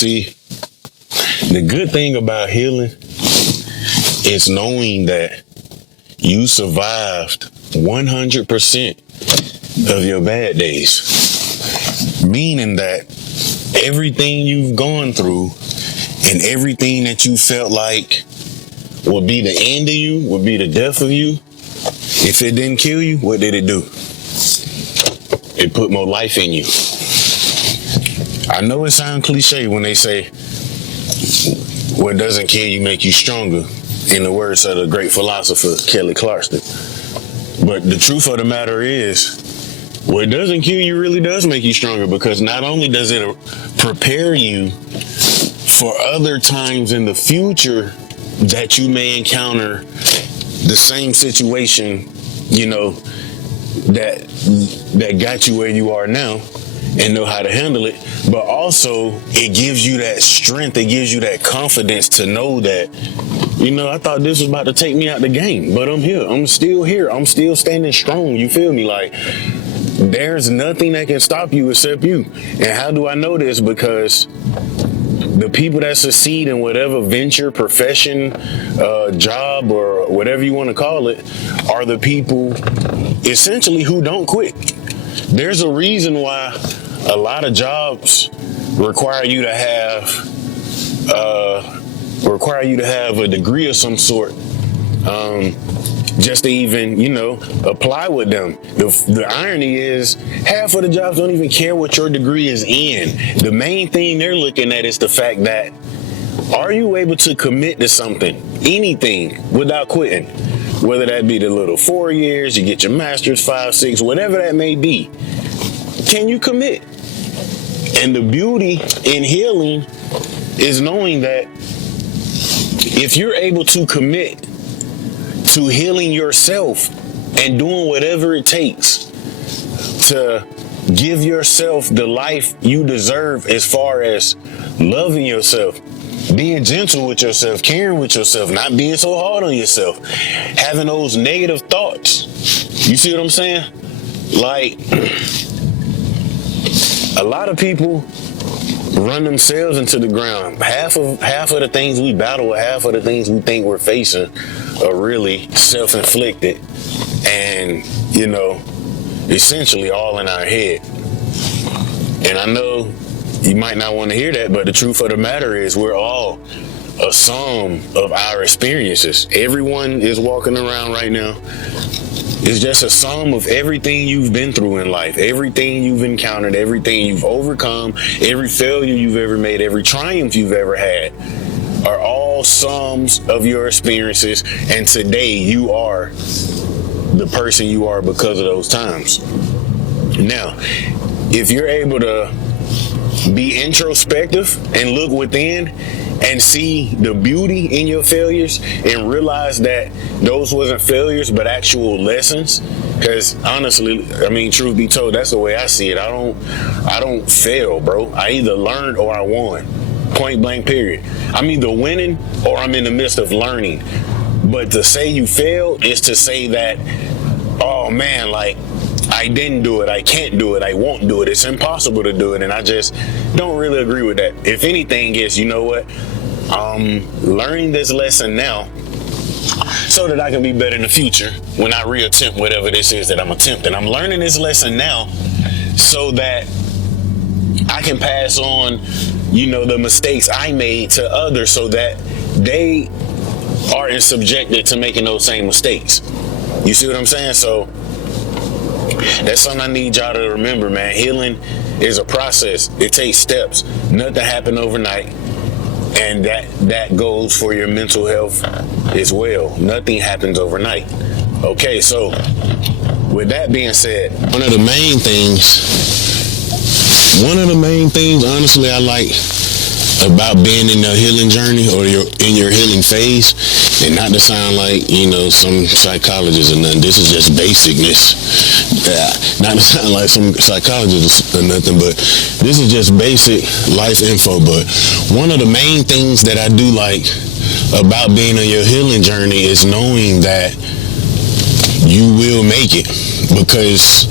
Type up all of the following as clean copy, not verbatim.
See, the good thing about healing is knowing that you survived 100% of your bad days. Meaning that everything you've gone through and everything that you felt like would be the end of you, would be the death of you, if it didn't kill you, what did it do? It put more life in you. I know it sounds cliche when they say, what doesn't kill you make you stronger, in the words of the great philosopher Kelly Clarkson. But the truth of the matter is, what doesn't kill you really does make you stronger, because not only does it prepare you for other times in the future that you may encounter the same situation, that got you where you are now, and know how to handle it, but also it gives you that strength, it gives you that confidence to know that, I thought this was about to take me out the game, but I'm here, I'm still here, I'm still standing strong, you feel me? Like, there's nothing that can stop you except you. And how do I know this? Because the people that succeed in whatever venture, profession, job, or whatever you want to call it, are the people essentially who don't quit. There's a reason why a lot of jobs require you to have a degree of some sort, just to even, apply with them. The irony is, half of the jobs don't even care what your degree is in. The main thing they're looking at is the fact that, are you able to commit to something, anything, without quitting? Whether that be the little 4 years, you get your master's, 5, 6, whatever that may be. Can you commit? And the beauty in healing is knowing that if you're able to commit to healing yourself and doing whatever it takes to give yourself the life you deserve, as far as loving yourself, being gentle with yourself, caring with yourself, not being so hard on yourself, having those negative thoughts. You see what I'm saying? Like, a lot of people run themselves into the ground. Half of the things we battle with, half of the things we think we're facing are really self-inflicted and, essentially all in our head. And I know you might not want to hear that, but the truth of the matter is we're all a sum of our experiences. Everyone is walking around right now. It's just a sum of everything you've been through in life, everything you've encountered, everything you've overcome, every failure you've ever made, every triumph you've ever had, are all sums of your experiences. And today you are the person you are because of those times. Now, if you're able to be introspective and look within and see the beauty in your failures and realize that those wasn't failures but actual lessons, because honestly, truth be told, that's the way I see it. I don't fail, bro. I either learned or I won. Point blank, period. I'm either winning or I'm in the midst of learning. But to say you failed is to say that, oh man, like, I didn't do it, I can't do it, I won't do it, it's impossible to do it, and I just don't really agree with that. If anything is, you know what, I'm learning this lesson now so that I can be better in the future when I reattempt whatever this is that I'm attempting. I'm learning this lesson now so that I can pass on, the mistakes I made to others so that they aren't subjected to making those same mistakes. You see what I'm saying? So that's something I need y'all to remember, man. Healing is a process. It takes steps. Nothing happened overnight. And that goes for your mental health as well. Nothing happens overnight. Okay, so with that being said, one of the main things, honestly, I like about being in the healing journey or in your healing phase, and not to sound like, some psychologist or nothing. This is just basicness. Not to sound like some psychologist or nothing, but this is just basic life info. But one of the main things that I do like about being on your healing journey is knowing that you will make it, because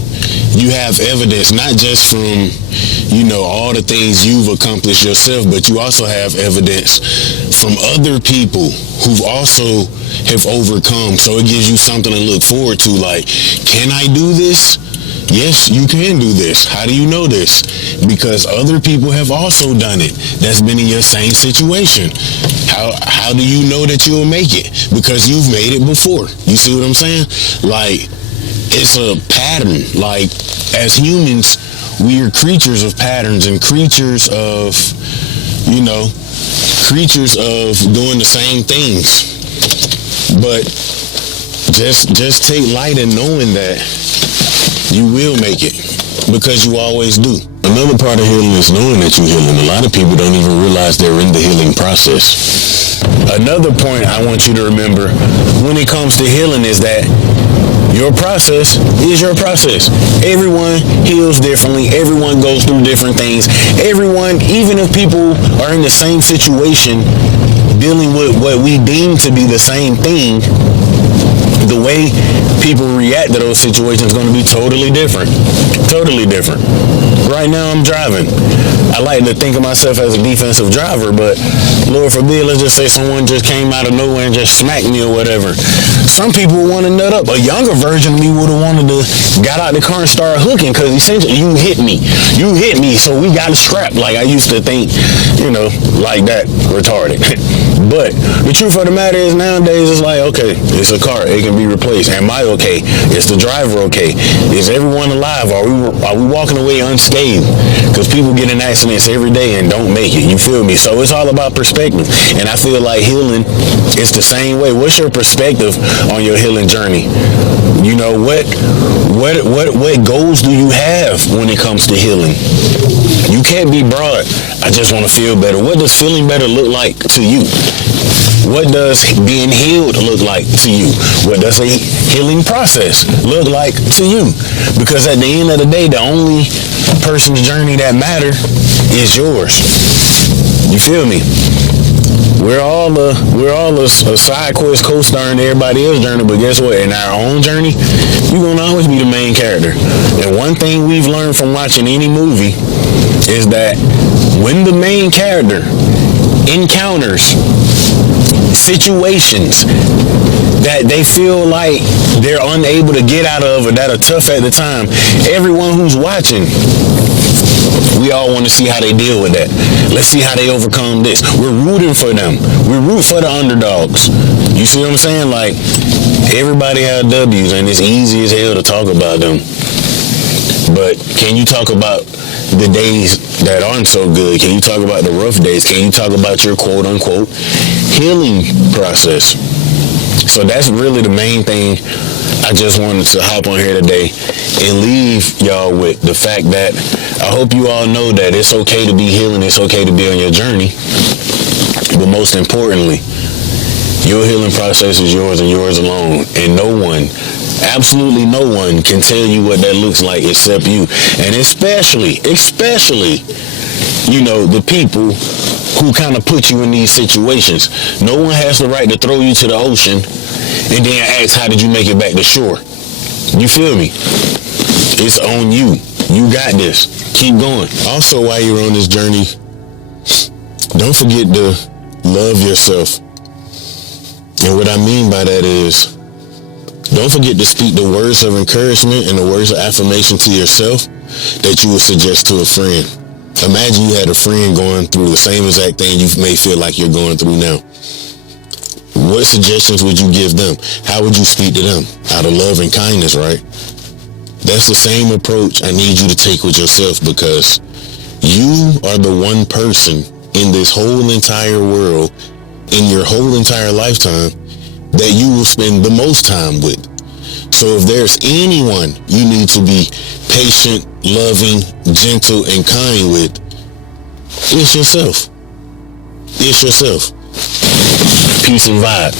you have evidence, not just from all the things you've accomplished yourself, but you also have evidence from other people who also have overcome. So it gives you something to look forward to. Like, can I do this? Yes, you can do this. How do you know this? Because other people have also done it that's been in your same situation. How do you know that you'll make it? Because you've made it before. You see what I'm saying? Like, it's a pattern. Like, as humans, we are creatures of patterns and creatures of doing the same things. But just take light in knowing that you will make it, because you always do. Another part of healing is knowing that you're healing. A lot of people don't even realize they're in the healing process. Another point I want you to remember when it comes to healing is that your process is your process. Everyone heals differently. Everyone goes through different things. Everyone, even if people are in the same situation, dealing with what we deem to be the same thing, the way people react to those situations is going to be totally different. Totally different. Right now I'm driving. I like to think of myself as a defensive driver, but Lord forbid, let's just say someone just came out of nowhere and just smacked me or whatever. Some people want to nut up. A younger version of me would have wanted to got out the car and start hooking, because essentially you hit me, so we got a scrap. Like, I used to think, like that, retarded. But the truth of the matter is, nowadays it's like, okay, it's a car, it can be replaced. Am I okay? Is the driver okay? Is everyone alive? Are we walking away unscathed? Because people get in accidents every day and don't make it. You feel me? So it's all about perspective. And I feel like healing is the same way. What's your perspective on your healing journey? What goals do you have when it comes to healing? You can't be broad. I just want to feel better. What does feeling better look like to you? What does being healed look like to you? What does a healing process look like to you? Because at the end of the day, the only person's journey that matter is yours. You feel me? We're all a side quest co-star in everybody else's journey, but guess what? In our own journey, you're gonna always be the main character. And one thing we've learned from watching any movie is that when the main character encounters situations that they feel like they're unable to get out of or that are tough at the time, everyone who's watching, we all want to see how they deal with that. Let's see how they overcome this. We're rooting for them. We root for the underdogs. You see what I'm saying? Like, everybody has W's, and it's easy as hell to talk about them. But can you talk about the days that aren't so good? Can you talk about the rough days? Can you talk about your quote-unquote healing process? So that's really the main thing I just wanted to hop on here today and leave y'all with the fact that I hope you all know that it's okay to be healing. It's okay to be on your journey. But most importantly, your healing process is yours and yours alone. And no one, absolutely no one, can tell you what that looks like except you. And especially, the people who kind of put you in these situations. No one has the right to throw you to the ocean and then ask, how did you make it back to shore? You feel me? It's on you. You got this. Keep going. Also, while you're on this journey, don't forget to love yourself. And what I mean by that is, don't forget to speak the words of encouragement and the words of affirmation to yourself that you would suggest to a friend. Imagine you had a friend going through the same exact thing you may feel like you're going through now. What suggestions would you give them? How would you speak to them? Out of love and kindness, right? That's the same approach I need you to take with yourself, because you are the one person in this whole entire world, in your whole entire lifetime, that you will spend the most time with. So if there's anyone you need to be patient, loving, gentle, and kind with, it's yourself. It's yourself. Peace and vibe.